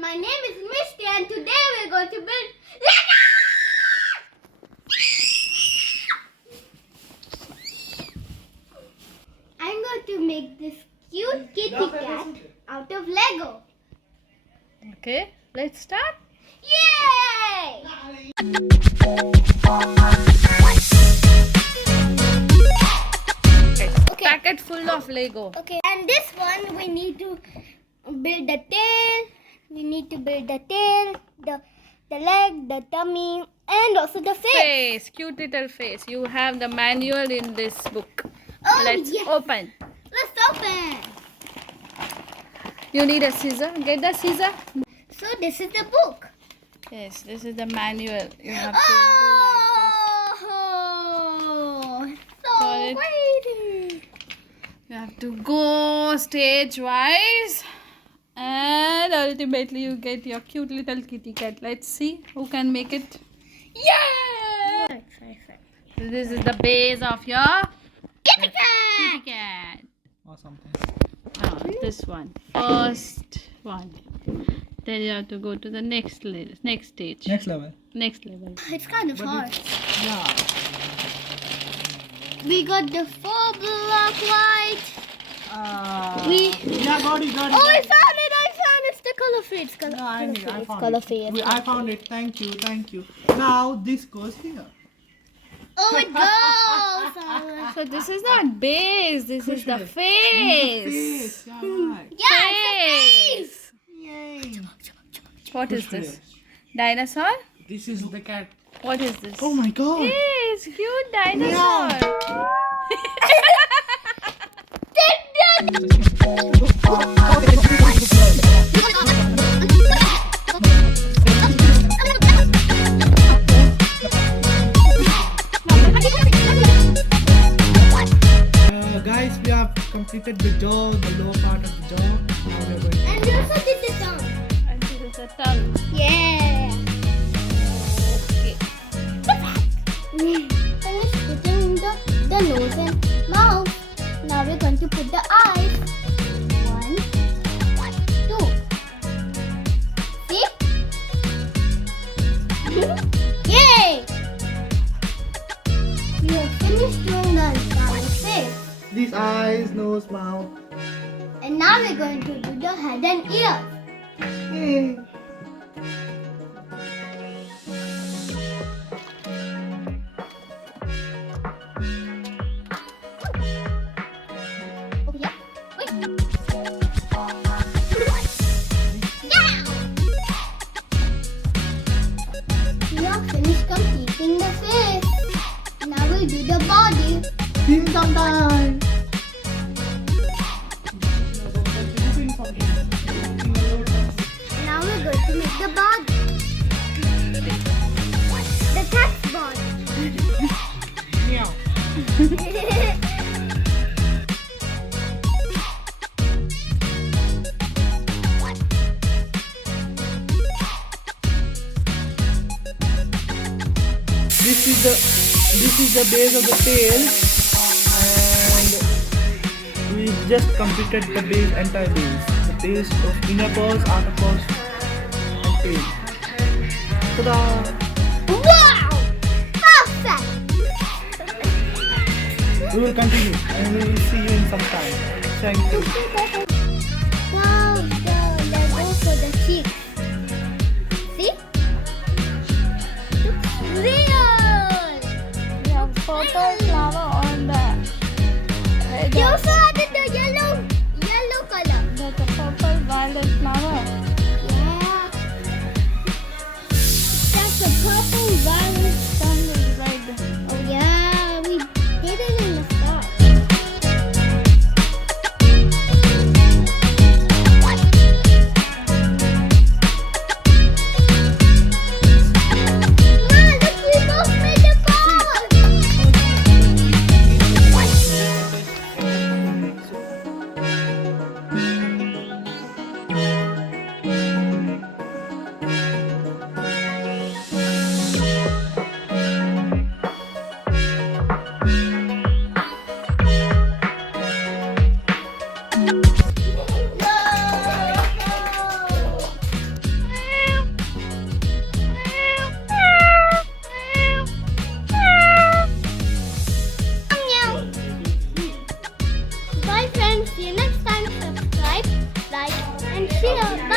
my name is Mishti and today we're going to build Lego! I'm going to make this cute kitty cat out of Lego. Okay, let's start. Yay! Packet full of Lego. Okay, and this one we need to build the tail. We need to build the tail, the leg, the tummy, and also the face. Cute little face. You have the manual in this book. Oh, Let's yes. open. Let's open. You need a scissor. Get the scissor. So this is the book. Yes, this is the manual. You have to Oh, so Got it. pretty. You have to go stage wise, and ultimately you get your cute little kitty cat. Let's see who can make it. Yeah! So this is the base of your Kitty cat! kitty cat. Or something. This one. First one. Then you have to go to the next stage. Next level. Next level. It's kind of hard. Yeah. We got the 4-block white. Yeah, got it. Oh, I found it! It's the color free. It's color, No, I found color it. free. I found it. Thank you. Now this goes here. Oh, it goes! So this is not base. This is the Push it. face. Yeah, right. Yeah, it's Face. Yay. What is Push this? it. Dinosaur? This is the cat. What is this? Oh my god. Hey, it's cute dinosaur. Guys, we have completed the jaw, the lower part of the jaw. Now we are going to And you also did the tongue. And this is the tongue. Yeah. Okay. Finish putting the nose and mouth. Now we're going to put the eyes. 1, 2. See? Yay! We have finished doing the entire face. these eyes, nose, mouth. And now we're going to do the head and ears. Yay. Oh, yeah. Wait. Yeah! We have finished completing the face. Now we'll do the body. Dim sum time. Now we're going to make the body. The cat's body. Meow. This is the base of the tail, and we just completed the base, entire base. The base of inner paws, outer paws, and tail. Ta-da! Wow! Perfect! We will continue and we will see you in some time. Thank you. Now let's go for the cheeks. See? Looks real! We have purple flower on the You also added the yellow color. There's a purple violet flower. Yeah. That's a purple violet. Sun is right there. Oh yeah, we did it in the start. See you. Bye.